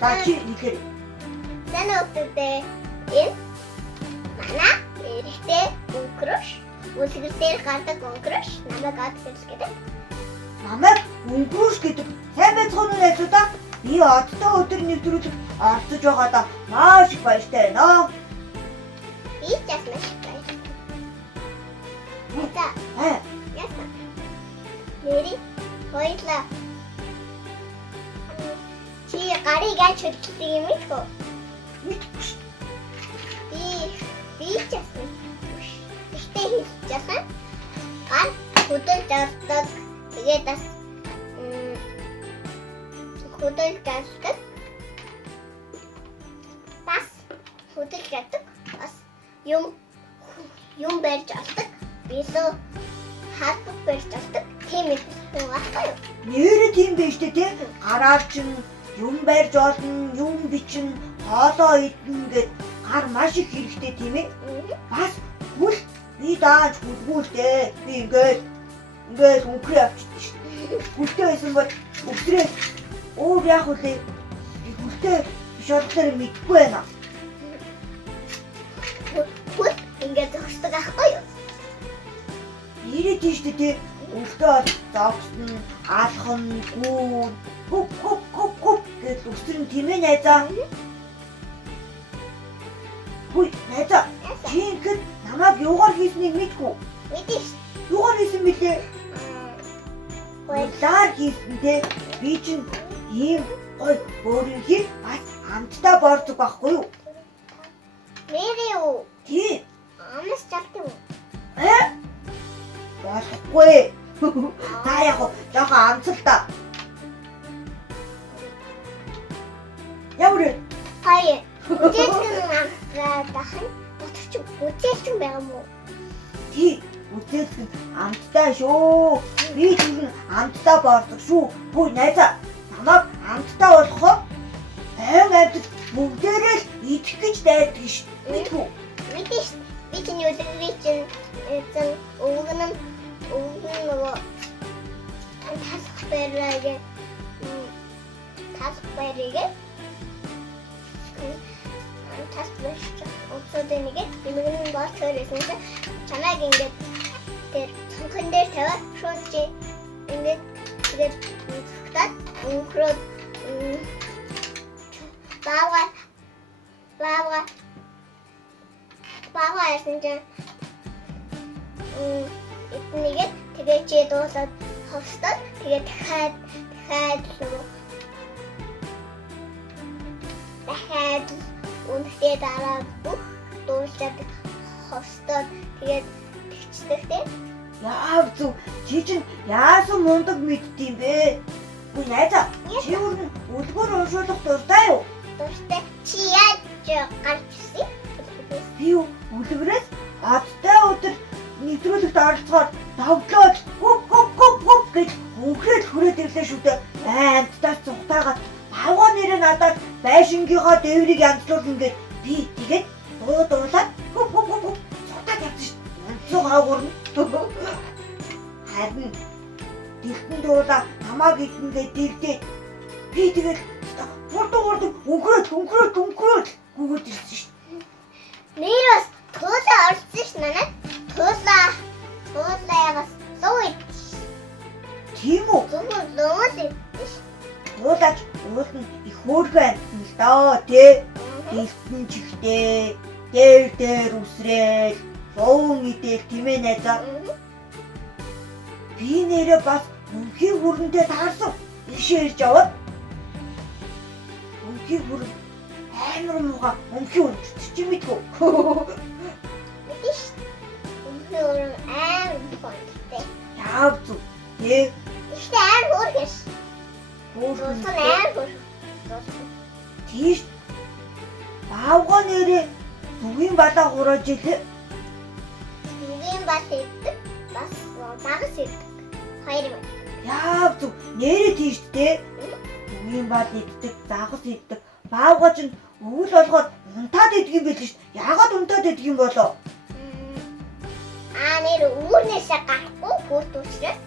За чи ихээр. Сайн өгдөө энэ манай эрэгтэй өнгөрөш үлгэр дээр гардаг өнгөрөш намайг ад хэлгээд. Намайг өнгөрөөш гэдэг сайн байцгаана уу найзуудаа? Би одтой өдөр нэвтрүүлэг орцож байгаадаа маш их баяртай байна. Би ч бас маш их баяртай. Яа. Яа. Нэри хоёлаа. Чи гарыг аж хөдлөдөг юм уу? Мэдгүй шүү. Би ч бас мэдгүй шүү. Тэгтээ хийж байгаа. Гар хөдөлж авдаг. Тэгээд бас хөдөлж авдаг. Бас хөдөлж авдаг. Бас юм барьж авдаг. Бисoo хатдаг барьж авдаг. Тийм их байхгүй юу? Нэрээ тийм байж тээ. Гараар чин юм барьж олно, юм бичин, хоолоо идэн гэд гар маш их хэрэгтэй тийм ээ. Бас хүл би дааж хүлгүүлтэй. Би ингээд өнгөрөө авчихсан шүү дээ. Хүлтэй байсан бол өсрээ өөр яах вэ? Би хүлтэй биш болохоор мэдгүй байна. Хүл ингээд зогсдог байхгүй юу? Нэрээ тийш тээ. Өлтөө зогсно, алхан, гүүр, хөп гэж өсрөн тийм ээ найзаа. Хүй найзаа. Чи ингээд намайг юугаар хийснийг мэдгүй. Мэдээ шүү. Юугаар хийсэн бэлээ? Баялаар хийсэн те. Би чинь ийм гой өөрийнхөө бас амттай бордог байхгүй юу? Нэрээ юу? Тийм. Амс чалдаг уу? Болохгүй. Та яг жоохон амцал та. Яврын. Хаяа. Үдээсэн амттай дотор чи үдээсэн байгаа мó? Тий. Үдээсэн амттай шүү. Би тийм амттай бордог шүү. Хөө найзаа. Намайг амттай болгохоо. Айн амтд бүгдээрээ л идэх гэж дайдаг шүү. Мэдгүй. Мэдээ шүү. Би чинь үлгэрийн чинь өвгөн нөгөө тасх бариагээ тасх барьж өцөдөө нэгээд бимгэн боцоор байсан чамайг ингээд тэр цонхон дээр тавиад шууд чи ингээд тэгээд зүгтаад өнгөрөөд баага ясан чинь эднийгээд тэгээ чи дуулаад ховстоод тэгээ дахиад үнэтэй дараа бүх дуулаад ховстоод тэгээд тэгчдэгтэй. Яав зү. Чи чинь яасан мундаг мэддэм бэ? Үгүй найзаа. Чи өрн үлгөр уншуулах дуртай юу? Дуртай. Чи яаж гарч ирсэн? Би үлгэрээс одтой өдөр нэвтрүүлэгт оролцоход давдлаад хөп гэж өнхрээд хүрээд ирлээ шүү дээ. Амттаас цухтаагаад авгаа нэрээ надад байшингийнхаа дээврийг янзлуулна гэд би тэгээд дуулаад хөп цухтаад явчихсан шүү. Онцлог хаагуурна. Харин дэлгэн дуулаа намааг идэндээ дэрдээ. Би тэгээд хурд өнхрөөд гүгөөд ирсэн шүү. Нэр бас туулаа орсон ш надад. Туулаа бас зөөд. Тийм үү? Зөөд. Туулаач уулын их хөөргөө амтсан л доо тий. Дэлгэн чихтэй, дээр үсрээл, зоон идэл тийм ээ найзаа. Би нэрээ бас өнхийн хүрэнтэй таарсан. Ишээ ирж аваад. Өнхийн хүрэн амар мууга өнхийн үрд чи мэдгүй. Мэдээш. Өнхийн хүрэн амар фонтэй. Яав зү. Тий. Ихтэй амар хөөргөш. Хөөргөн. Тийш. Баавга нэрээ зүгийн балаа хурааж илээ. Зүгийн бал иддэг. Бас багас иддэг. Хоёр юм. Яав зү. Нэрээ тийш тий. Зүгийн бал иддэг, загас иддэг. Баавга ч өвөл болгоод унтаад идэх юм байл шүү. Яагаад унтаад идэх юм болоо? Нэр үүрнээсээ гарахгүй бүрт учраас.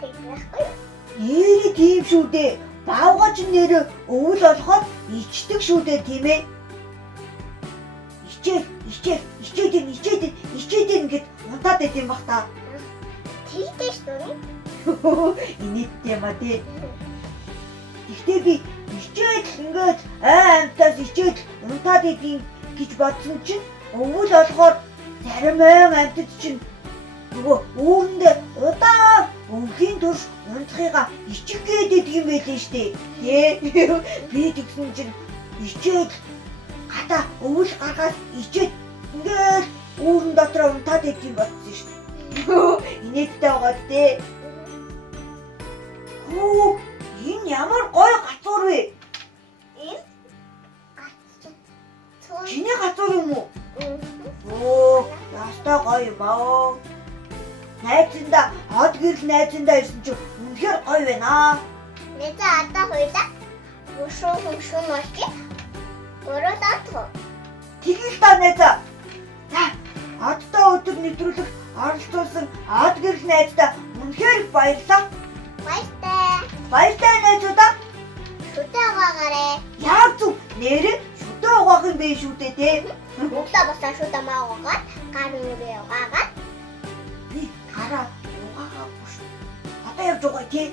Тэг байхгүй юу? Нэрээ тийм шүү дээ. Баавгай чинь нэрээ өвөл болоход ичдэг шүү дээ тийм ээ. Ичээд ингээд унтаад байт юм бах та. Тэгдэж шүү. Инээдтэй маа тий. Гэхдээ би ичээд ингээд амтаас ичээд унтаад идэв гэж бодсон чинь өвөл болохоор зарим амтд чинь нөгөө үүрэндээ удаан өвлийн турш унтахыгаа ичих гээд идэг юм байлээ штэ. Тий. Би тэгсэн чинь ичээд гата өвөл гаргаад ичээд ингээд үүрэн дотор унтаад идэв юм бодсон штэ. Инээдтэй байгаа тий. Хөө энэ ямар гоё гацуур вэ? Энэ гацуур. Чиний гацуур юм уу? Оо, ястай гоё юм аа. Найзанда хот гэрэл найзанда ирсэн чинь үнэхээр гоё байна. Нэзэ одоо хоёлаа хөшөө мочи. Өрөөдөө. Тэгэл та найзаа. За, одтой өдөр нэвтрүүлэх оролцуулсан хот гэрэл найздаа үнэхээр баярлалаа. Баяртай найзуудаа. Шүтээ угаагаарэ. Яг зөв. Нэрээ шүтээ угаах юм бэ шүү дээ тий. Өглөө босоо шүтээ маа угаагаад гар нүрээ угаагаад Би гараа угаагаагүй шүү. Одоо явж байгаа тий.